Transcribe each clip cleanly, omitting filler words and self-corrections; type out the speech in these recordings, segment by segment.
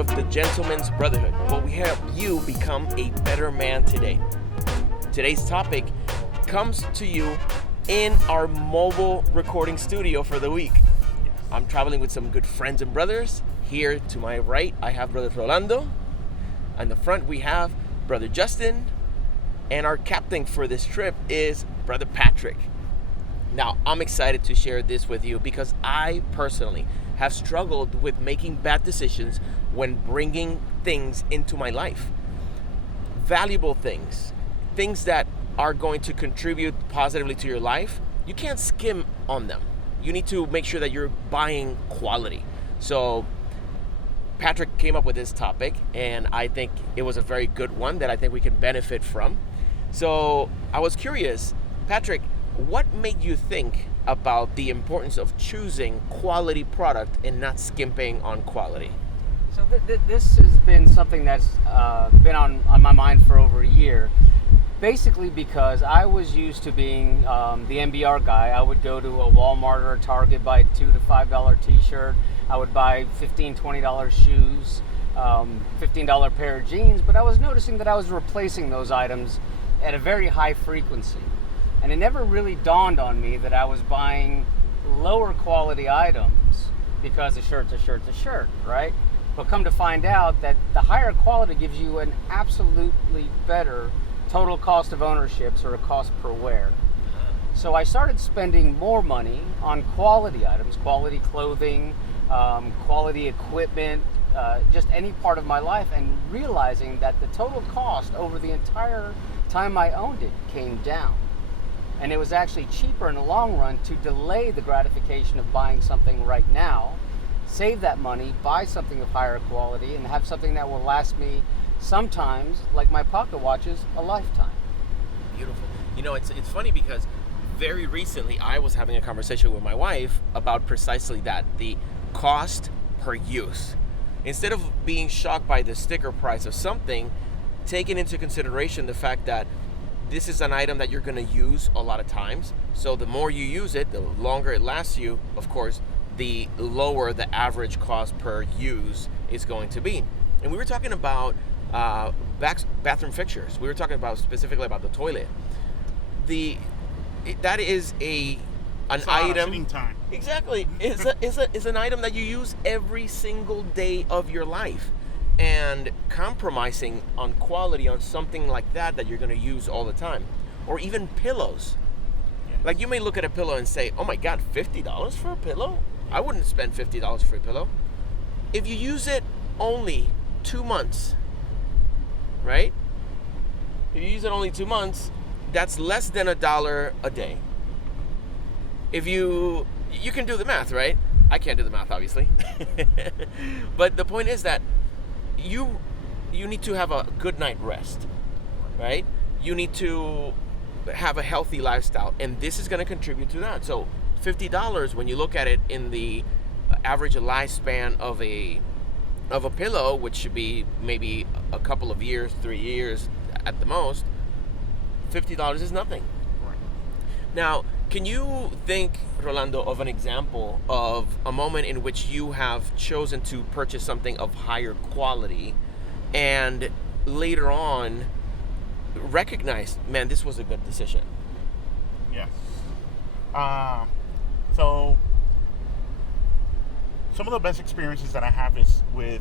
of the Gentleman's Brotherhood, where we help you become a better man today. Today's topic comes to you in our mobile recording studio for the week. I'm traveling with some good friends and brothers. Here to my right, I have Brother Rolando. On the front, we have Brother Justin. And our captain for this trip is Brother Patrick. Now, I'm excited to share this with you because I personally have struggled with making bad decisions when bringing things into my life. Valuable things that are going to contribute positively to your life, you can't skim on them. You need to make sure that you're buying quality. So Patrick came up with this topic, and I think it was a very good one that I think we can benefit from. So I was curious, Patrick, what made you think about the importance of choosing quality product and not skimping on quality? So this has been something that's been on my mind for over a year. Basically because I was used to being the MBR guy. I would go to a Walmart or a Target, buy $2 to $5 t-shirt. I would buy $15, $20 shoes, $15 pair of jeans, but I was noticing that I was replacing those items at a very high frequency. And it never really dawned on me that I was buying lower quality items because a shirt's a shirt's a shirt, right? But come to find out that the higher quality gives you an absolutely better total cost of ownership, or a cost per wear. So I started spending more money on quality items, quality clothing, quality equipment, just any part of my life, and realizing that the total cost over the entire time I owned it came down. And it was actually cheaper in the long run to delay the gratification of buying something right now, save that money, buy something of higher quality, and have something that will last me sometimes, like my pocket watches, a lifetime. Beautiful. You know, it's funny because very recently I was having a conversation with my wife about precisely that, the cost per use. Instead of being shocked by the sticker price of something, taking into consideration the fact that this is an item that you're going to use a lot of times. So the more you use it, the longer it lasts you, of course, the lower the average cost per use is going to be. And we were talking about bathroom fixtures. We were talking about specifically about the toilet. That is an item. Time. Exactly. It's an item that you use every single day of your life. And compromising on quality on something like that you're going to use all the time. Or even pillows. Yes. Like, you may look at a pillow and say, oh my God, $50 for a pillow? I wouldn't spend $50 for a pillow. If you use it only 2 months, right? If you use it only 2 months, that's less than $1 a day. If you can do the math, right? I can't do the math, obviously. But the point is that you need to have a good night rest, right? You need to have a healthy lifestyle, and this is going to contribute to that. So $50, when you look at it in the average lifespan of a pillow, which should be maybe a couple of years, 3 years at the most, $50 is nothing. Right. Now, can you think, Rolando, of an example of a moment in which you have chosen to purchase something of higher quality and later on recognized, man, this was a good decision? Yes. So some of the best experiences that I have is with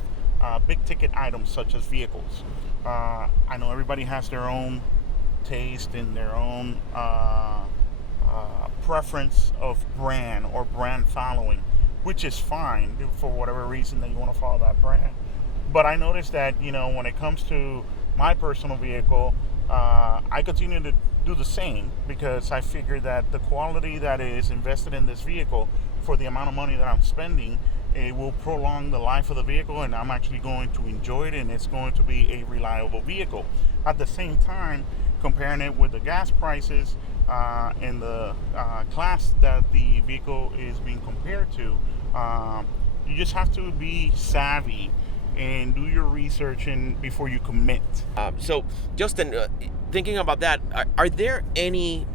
big ticket items such as vehicles. I know everybody has their own taste and their own preference of brand or brand following, which is fine for whatever reason that you want to follow that brand. But I noticed that, when it comes to my personal vehicle, I continue to do the same because I figure that the quality that is invested in this vehicle for the amount of money that I'm spending, it will prolong the life of the vehicle, and I'm actually going to enjoy it, and it's going to be a reliable vehicle. At the same time, comparing it with the gas prices and the class that the vehicle is being compared to, you just have to be savvy and do your research before you commit. So, Justin, thinking about that, are there any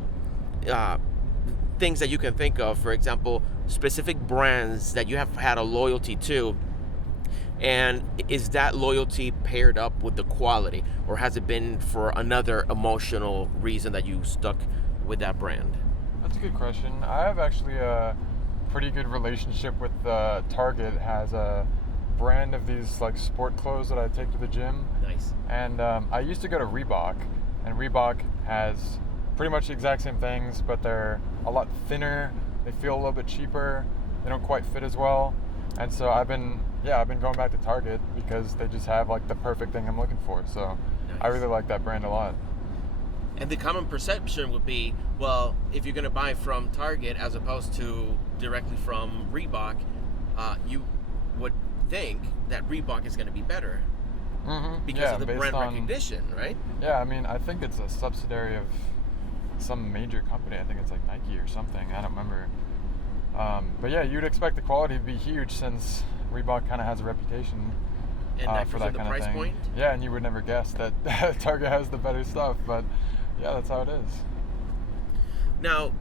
things that you can think of, for example, specific brands that you have had a loyalty to And is that loyalty paired up with the quality, or has it been for another emotional reason that you stuck with that brand? That's a good question. I have actually a pretty good relationship with Target. Has a brand of these like sport clothes that I take to the gym. Nice. And I used to go to Reebok, and Reebok has pretty much the exact same things, but they're a lot thinner. They feel a little bit cheaper. They don't quite fit as well. And so I've been going back to Target because they just have like the perfect thing I'm looking for. So Nice. I really like that brand a lot. And the common perception would be, well, if you're going to buy from Target as opposed to directly from Reebok, you would think that Reebok is going to be better because of the brand recognition, right? Yeah, I mean, I think it's a subsidiary of some major company. I think it's like Nike or something. I don't remember. But yeah, you'd expect the quality to be huge since Reebok kind of has a reputation And for that that kind price of thing. point? Yeah, and you would never guess that Target has the better stuff, but yeah, that's how it is. Now,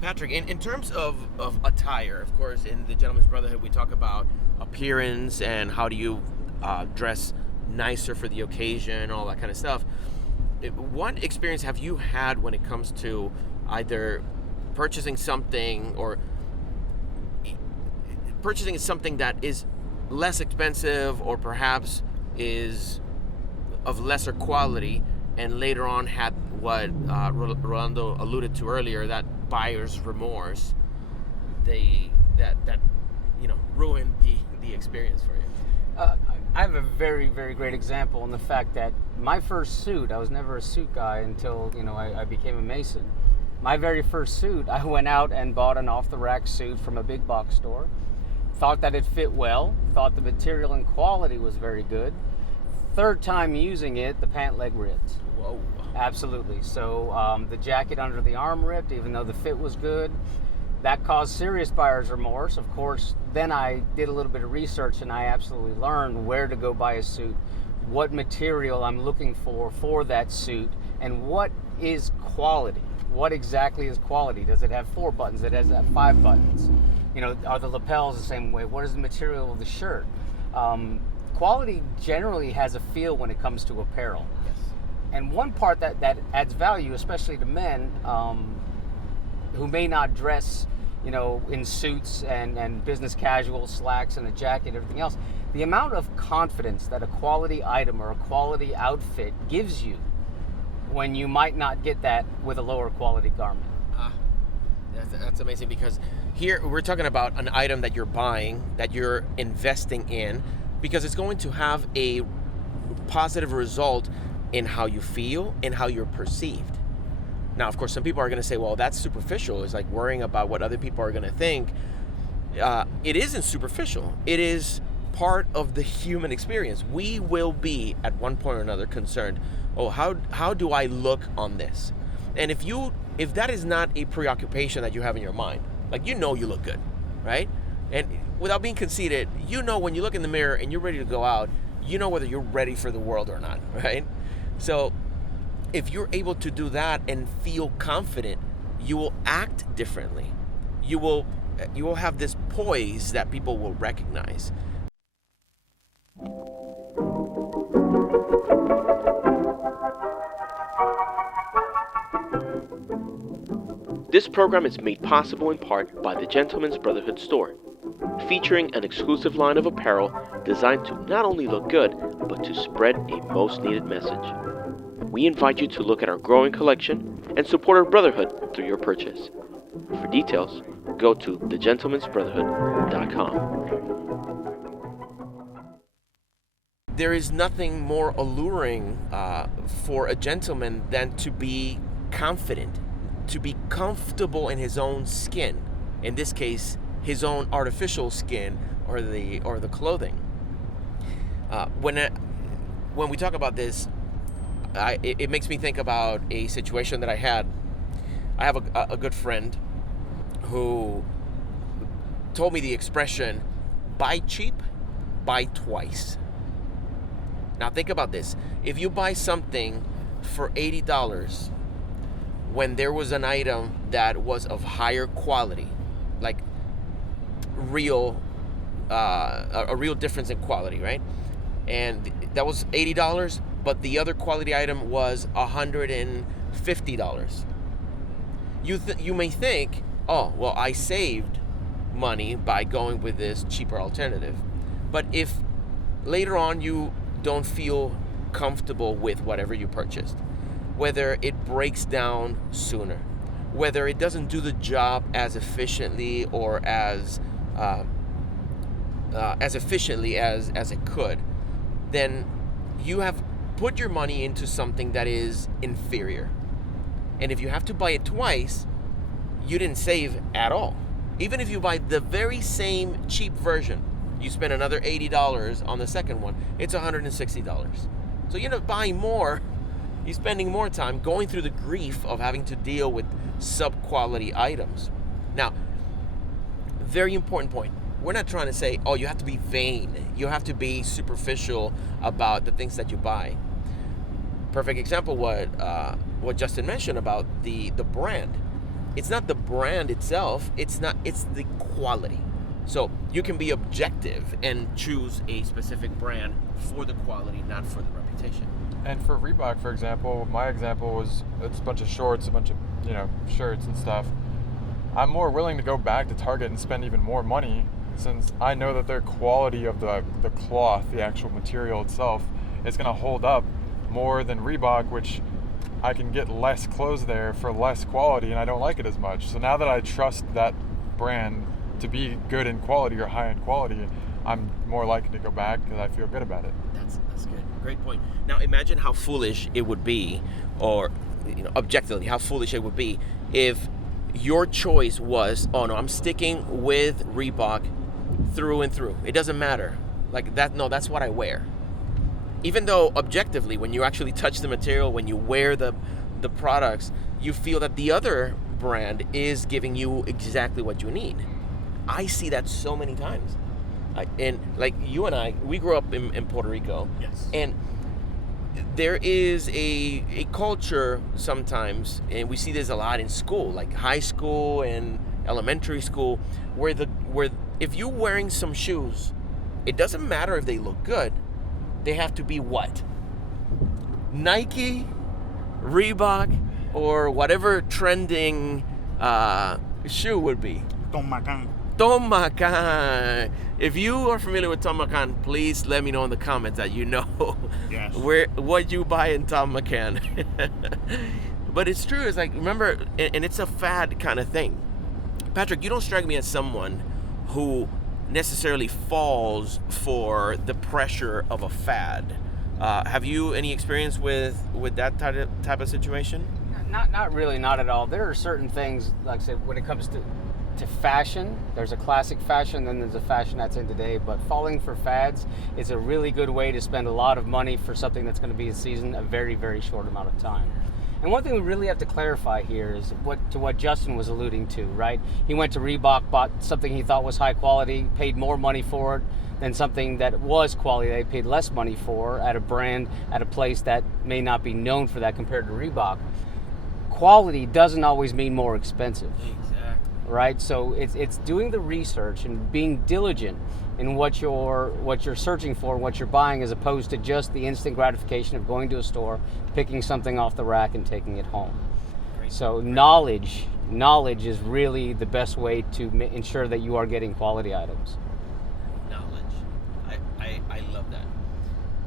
Patrick, in terms of attire, of course, in the Gentleman's Brotherhood, we talk about appearance and how do you dress nicer for the occasion, all that kind of stuff. What experience have you had when it comes to either purchasing something or purchasing something that is less expensive or perhaps is of lesser quality, and later on had what Rolando alluded to earlier, that buyer's remorse, that ruined the experience for you? I have a very, very great example in the fact that my first suit, I was never a suit guy until, I became a Mason. My very first suit, I went out and bought an off-the-rack suit from a big box store. Thought that it fit well, thought the material and quality was very good. Third time using it, the pant leg ripped. Whoa. Absolutely. So the jacket under the arm ripped, even though the fit was good. That caused serious buyer's remorse. Of course, then I did a little bit of research and I absolutely learned where to go buy a suit, what material I'm looking for that suit, and what is quality. What exactly is quality? Does it have 4 buttons? Does it have 5 buttons? Are the lapels the same way? What is the material of the shirt? Quality generally has a feel when it comes to apparel. Yes. And one part that adds value, especially to men who may not dress, in suits and business casual, slacks and a jacket, everything else, the amount of confidence that a quality item or a quality outfit gives you when you might not get that with a lower quality garment. That's amazing, because here we're talking about an item that you're buying, that you're investing in, because it's going to have a positive result in how you feel and how you're perceived. Now, of course, some people are going to say, well, that's superficial. It's like worrying about what other people are going to think. It isn't superficial. It is part of the human experience. We will be, at one point or another, concerned, how do I look on this? And if that is not a preoccupation that you have in your mind, like you look good, right? And without being conceited, when you look in the mirror and you're ready to go out, whether you're ready for the world or not, right? So if you're able to do that and feel confident, you will act differently. You will have this poise that people will recognize. This program is made possible in part by the Gentleman's Brotherhood store, featuring an exclusive line of apparel designed to not only look good, but to spread a most needed message. We invite you to look at our growing collection and support our Brotherhood through your purchase. For details, go to thegentleman'sbrotherhood.com. There is nothing more alluring for a gentleman than to be confident, to be comfortable in his own skin. In this case, his own artificial skin or the clothing. When we talk about this, it makes me think about a situation that I had. I have a good friend who told me the expression, buy cheap, buy twice. Now think about this. If you buy something for $80 when there was an item that was of higher quality, like real a real difference in quality, right? And that was $80, but the other quality item was $150. You may think, oh, well, I saved money by going with this cheaper alternative. But if later on you don't feel comfortable with whatever you purchased, whether it breaks down sooner, whether it doesn't do the job as efficiently or as efficiently as it could, then you have put your money into something that is inferior. And if you have to buy it twice, you didn't save at all. Even if you buy the very same cheap version, you spend another $80 on the second one, it's $160. So you end up buying more, you're spending more time going through the grief of having to deal with sub-quality items. Now, very important point. We're not trying to say, oh, you have to be vain. You have to be superficial about the things that you buy. Perfect example, what Justin mentioned about the brand. It's not the brand itself. It's the quality. So you can be objective and choose a specific brand for the quality, not for the reputation. And for Reebok, for example, my example was it's a bunch of shorts, a bunch of shirts and stuff. I'm more willing to go back to Target and spend even more money since I know that their quality of the cloth, the actual material itself, is going to hold up more than Reebok, which I can get less clothes there for less quality and I don't like it as much. So now that I trust that brand to be good in quality or high in quality, I'm more likely to go back because I feel good about it. That's good. Great point. Now imagine how foolish it would be, or objectively how foolish it would be if your choice was, oh no, I'm sticking with Reebok through and through. It doesn't matter. Like that, no, that's what I wear. Even though objectively, when you actually touch the material, when you wear the products, you feel that the other brand is giving you exactly what you need. I see that so many times. And like you and I, we grew up in Puerto Rico. Yes. And there is a culture sometimes, and we see this a lot in school, like high school and elementary school, where if you're wearing some shoes, it doesn't matter if they look good. They have to be what? Nike, Reebok, or whatever trending shoe would be. Tomacan. Tomacan. If you are familiar with Tomacan, please let me know in the comments that you know Yes. what you buy in Tomacan. But it's true. It's like, remember, and it's a fad kind of thing. Patrick, you don't strike me as someone who necessarily falls for the pressure of a fad. Have you any experience with that type of situation? Not really, not at all. There are certain things, like I said, when it comes to fashion, there's a classic fashion, then there's a fashion that's in today. But falling for fads is a really good way to spend a lot of money for something that's going to be in season a very, very short amount of time. And one thing we really have to clarify here is what Justin was alluding to, right? He went to Reebok, bought something he thought was high quality, paid more money for it than something that was quality they paid less money for at a brand, at a place that may not be known for that compared to Reebok. Quality doesn't always mean more expensive. Exactly. Right? So it's doing the research and being diligent in what you're searching for, what you're buying, as opposed to just the instant gratification of going to a store, picking something off the rack and taking it home. Great. So knowledge is really the best way to ensure that you are getting quality items. Knowledge. I love that.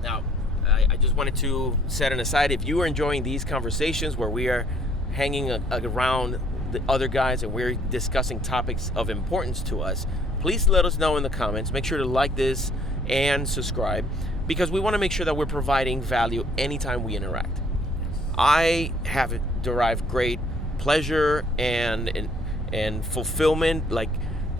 Now, I just wanted to set an aside. If you are enjoying these conversations where we are hanging around the other guys and we're discussing topics of importance to us, please let us know in the comments. Make sure to like this and subscribe, because we want to make sure that we're providing value anytime we interact. I have derived great pleasure and fulfillment, like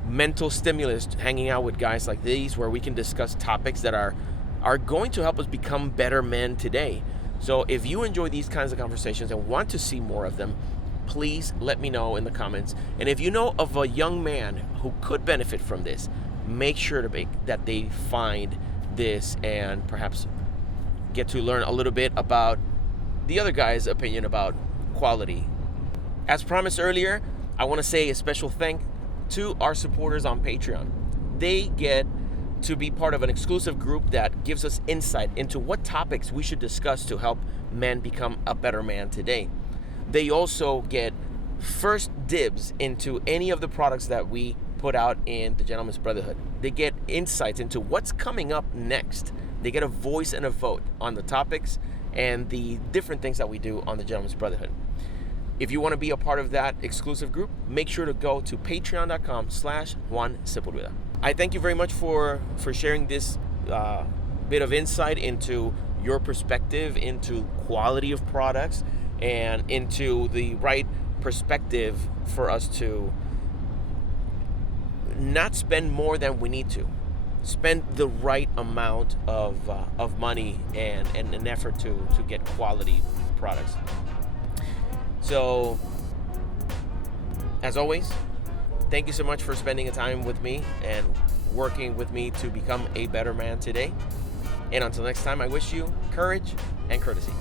mental stimulus, hanging out with guys like these, where we can discuss topics that are going to help us become better men today. So if you enjoy these kinds of conversations and want to see more of them, please let me know in the comments. And if you know of a young man who could benefit from this, make sure that they find this and perhaps get to learn a little bit about the other guy's opinion about quality. As promised earlier, I want to say a special thank to our supporters on Patreon. They get to be part of an exclusive group that gives us insight into what topics we should discuss to help men become a better man today. They also get first dibs into any of the products that we put out in the Gentleman's Brotherhood. They get insights into what's coming up next. They get a voice and a vote on the topics and the different things that we do on the Gentleman's Brotherhood. If you want to be a part of that exclusive group, make sure to go to patreon.com/Juan Sepulveda. I thank you very much for sharing this bit of insight into your perspective, into quality of products, and into the right perspective for us to not spend more than we need to. Spend the right amount of money and an effort to get quality products. So, as always, thank you so much for spending a time with me and working with me to become a better man today. And until next time, I wish you courage and courtesy.